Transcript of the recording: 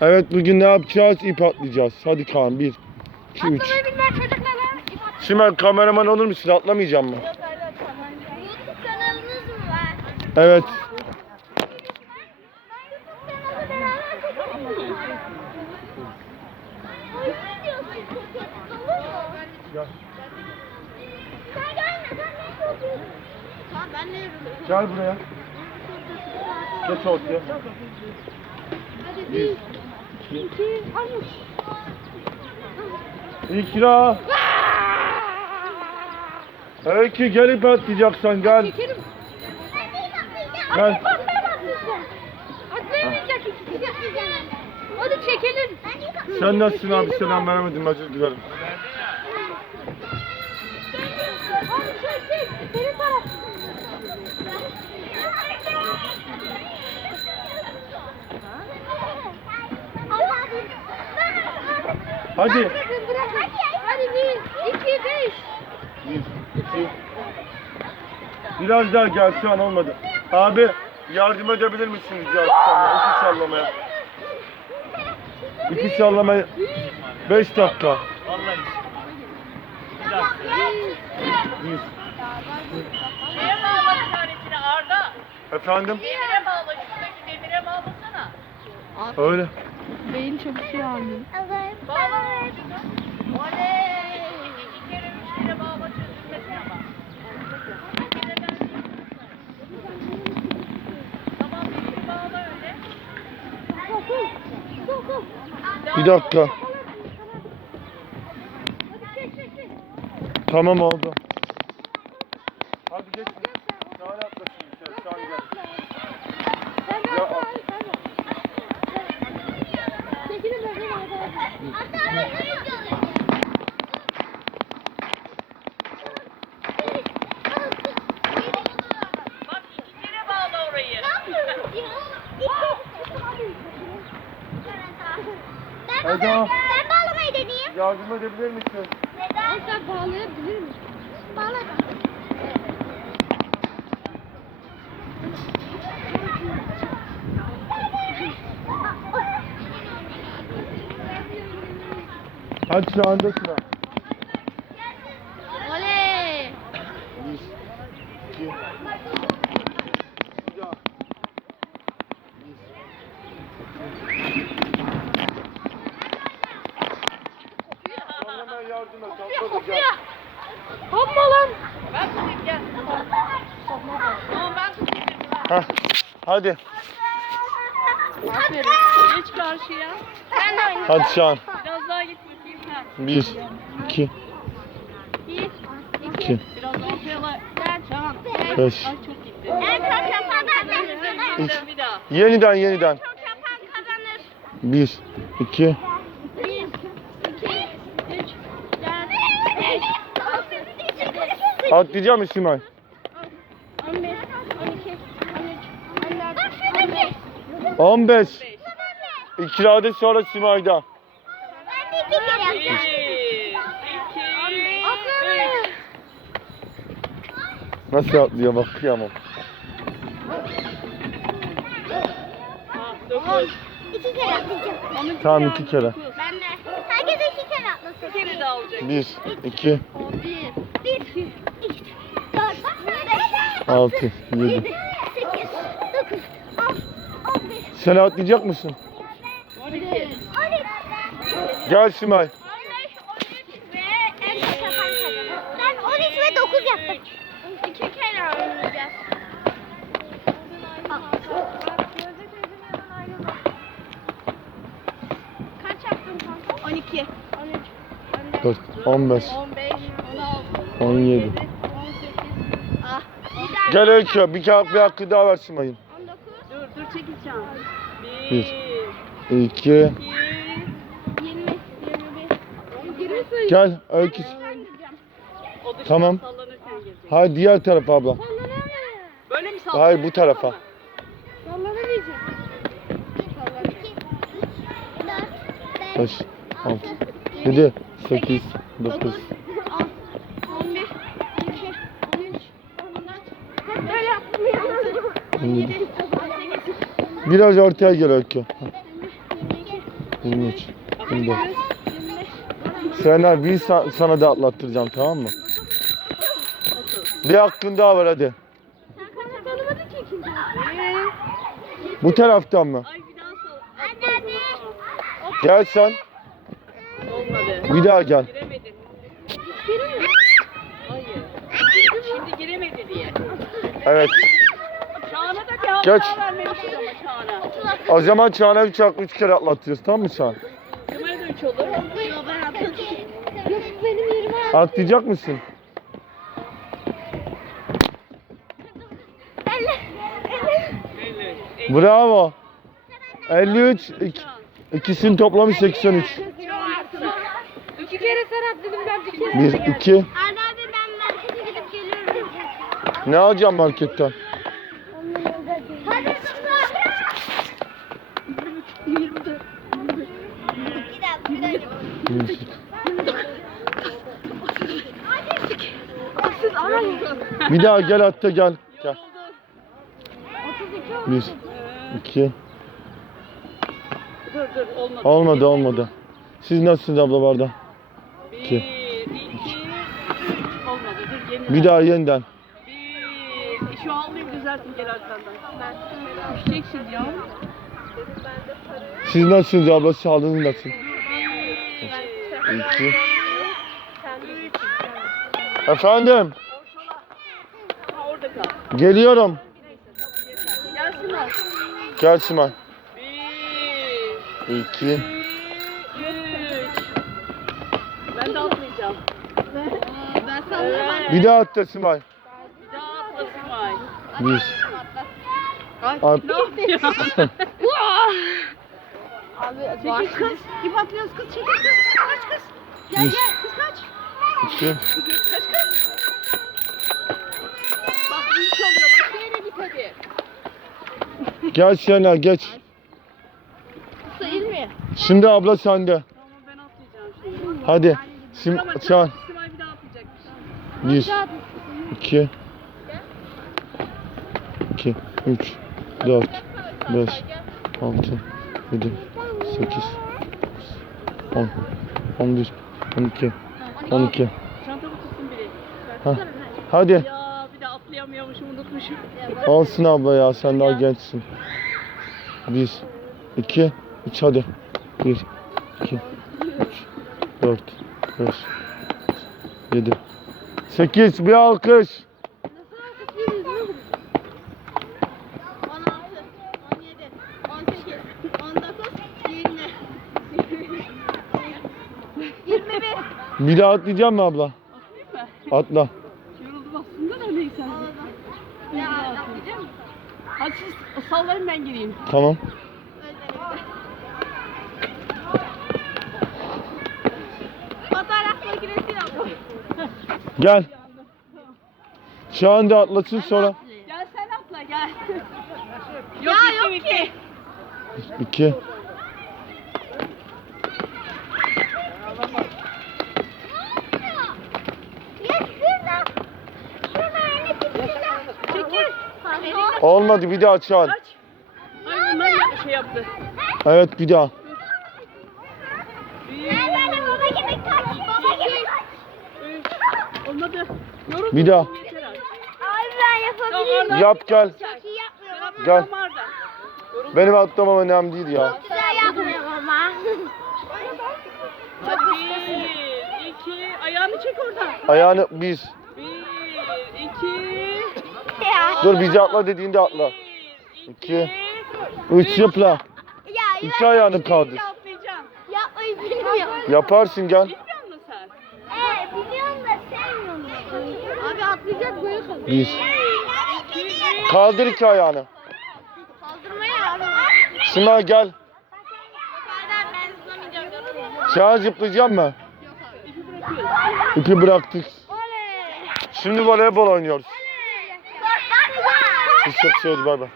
Evet bugün ne yapacağız? İp atlayacağız. Hadi Kaan 1, 2, 3. Atlamayı bilmeyen çocuklara ip at. Şimdi kameraman olur musun? Atlamayacağım mı? YouTube kanalınız mı var? Evet. Tamam ben. Gel buraya. Geç ortaya. Hadi bir. İkra. Öykü gel ip atlayacaksan gel. Çekelim. Gel. Atlayamayacak ikisi de. Hadi çekelim. Sen nasılsın abi? Selam veremedim özür dilerim. Hadi çek çek. Senin taraf. Hadi. Bırakın bırakın. Hadi bir, iki, beş. Bir, iki. Biraz daha gel şu an olmadı. Abi yardım edebilir misin rica etsem ya? İki sallamaya. İki sallamaya. Beş dakika. Vallahi. Bir dakika. Bir. Şeye bağla bir tanesini Arda. Efendim? Demire bağla. Şuradaki demire bağlasana. Öyle. Beyin Tamam bir bağla öyle. Bir dakika. Tamam oldu. Hadi geç. Daha yaklaşın içeri. Sen gel. Ya, al. Bak iki kere bağla orayı. Eda. Ben bağlamayı deneyeyim. Yardım edebilir misin? Neden? Sen bağlayabilir misin? Bağla. Hadi şu anda sıra. Oley! Bir, iki, bir daha. Bir. Bana hemen yardım et. Atla da gel. Hoppa lan! Ben tutayım gel. Tamam ben tutayım. Hah. Hadi. Aferin. Geç karşıya. Ben de oynayayım. Hadi şu an. Biraz daha git bakayım. Ha. Bir, iki, Bir, iki, Biraz daha şöyle. Tamam. beş. Ay çok gitti. En çok yapan kazanır. Üç. Bir daha. Yeniden yeniden. Çok yapan kazanır. Bir, iki, Bir, iki, üç, dört, beş, altı, yedi, atlayacağım mı Simay? on bir, on iki, on üç, on dört, on beş. 15. İkirade sonra Simay'da. Ben de iki kere. Nasıl atlıyor bak kıyamam. İki kere atlayacağım. Tamam iki kere. Ben de. Herkes iki kere atlasın. Bir kere daha olacak. Bir, iki, Bir, bir, iki, dört, beş, altı, yedi. yedi, sekiz, dokuz, on, on bir, Sen atlayacak mısın? Gel Simay. 15, 13 ve en çok yapan kazanır. Ben 13 ve 9 yaptım. İki kere oynayacağız. Kaç yaptın kanka? 12. 13. 14. 4, 15, 15. 16. 17. 18. Ah. Gel Öykü bir, kağıt bir hakkı daha ver Simay'ın. 19. Dur dur çekeceğim. Bir. Bir. İki. iki, 20. 21. 20 Gel Öykü. Tamam. Hayır diğer tarafa abla. Sallanamıyor. Böyle mi sallanıyor? Hayır bu tarafa. Sallanamayacak. 2, 4, 5, 6, 7, 8, 9. 11, 12, 13, 14. Böyle yaptım ya. 17, 18, Biraz ortaya gel Öykü. 22, 23, 24. Sena bir sa- sana da atlattıracağım tamam mı? Bir hakkın daha var hadi. Bu taraftan mı? Gel sen. Olmadı. Bir daha gel. Giremedin. Hayır. Şimdi giremedi diye. Evet. Geç. daha vermemişiz ama Çağan'a. O zaman Çağan'a üç, üç kere atlatacağız tamam mı de üç olur. Yok ben atladım. Yok benim yerime Atlayacak mısın? Bravo. 53, ik- ikisini toplamış 83. İki kere sen atladın ben bir kere. 1, 2. Anne abi ben markete gidip geliyorum. Ne alacağım marketten? Hadi kızlar. Bir dakika bir dakika. Bir daha gel hatta gel. Gel. 1, 2. Dur dur olmadı. Olmadı olmadı. Siz nasılsınız abla barda? Bir, İki. iki, üç. Olmadı. Dur yeniden. Bir daha yeniden. Bir. Şu ağlayayım düzeltin gel arkandan. Düşeceksin ya. Siz nasılsınız abla? Sağlığınız nasıl? Bir. 2. Efendim? Geliyorum. Gel Simay. Bir. 2. Üç. Ben de atlayacağım. Ben sallayayım. Bir daha at da Simay. Bir daha atlasın vay. 1. Ay, At. ne yapıyorsun? Abi Çekil kız. Kim atlıyoruz kız çekil kız. Kaç kız. Gel Bir. gel kız kaç. 2. Kaç kız. İyi çalıyor. Bak yere git hadi. Gel Sena geç. Sayılmıyor. Şimdi abla sende. Tamam ben atlayacağım şimdi. Hadi. Sim Ama Çağan. Simay bir daha atlayacakmış. 1. 2. 2. 3. 4. 5. 6. 7. 8. 10. 11. 12. 12. Çantamı tutsun biri. Hah. Hadi. Ya bir atlayamıyormuşum unutmuşum. Olsun abla ya sen daha gençsin. 1. 2. 3 hadi. 1. 2. 3. 4. 5. 7. 8. Bir alkış. 16, 17, 18, 19, 20. 21. Bir daha atlayacak mı abla? Atlayayım mı? Atla. Yoruldum aslında da neyse. hadi. Ya atlayacak mısın? Hadi siz sallayın ben gireyim. Tamam. Fotoğraf makinesi yok. Gel. Şu anda atlasın sonra. Gel sen atla gel. Ya bitti, yok ki. 2. Olmadı bir daha çağır. Aç. Ay bunlar ya- şey yaptı. Evet bir daha. Bir. Olmadı. Yoruldum. Bir daha. Yeter artık. Abi ben yapabilirim. Yap gel. Çok iyi yapmıyorum ama. Gel. Yoruldum. Benim atlamam önemli değil ya. Güzel yapmıyorum ama. Hadi bir, iki. Ayağını çek oradan. Ayağını biz. Bir, iki. Dur bizi atla dediğinde atla. İki. Üç zıpla. Ya İki ayağını kaldır. Yapmayı bilmiyorum. Yaparsın gel. Biliyorum da sevmiyorum. Abi atlayacak böyle kalır. Bir. Kaldır iki ayağını. Kaldırmaya abi. Simay gel. Çağır zıplayacak mı? İpi bıraktık. Şimdi voleybol oynuyoruz. Korkma. Siz çok seviyoruz bay bay.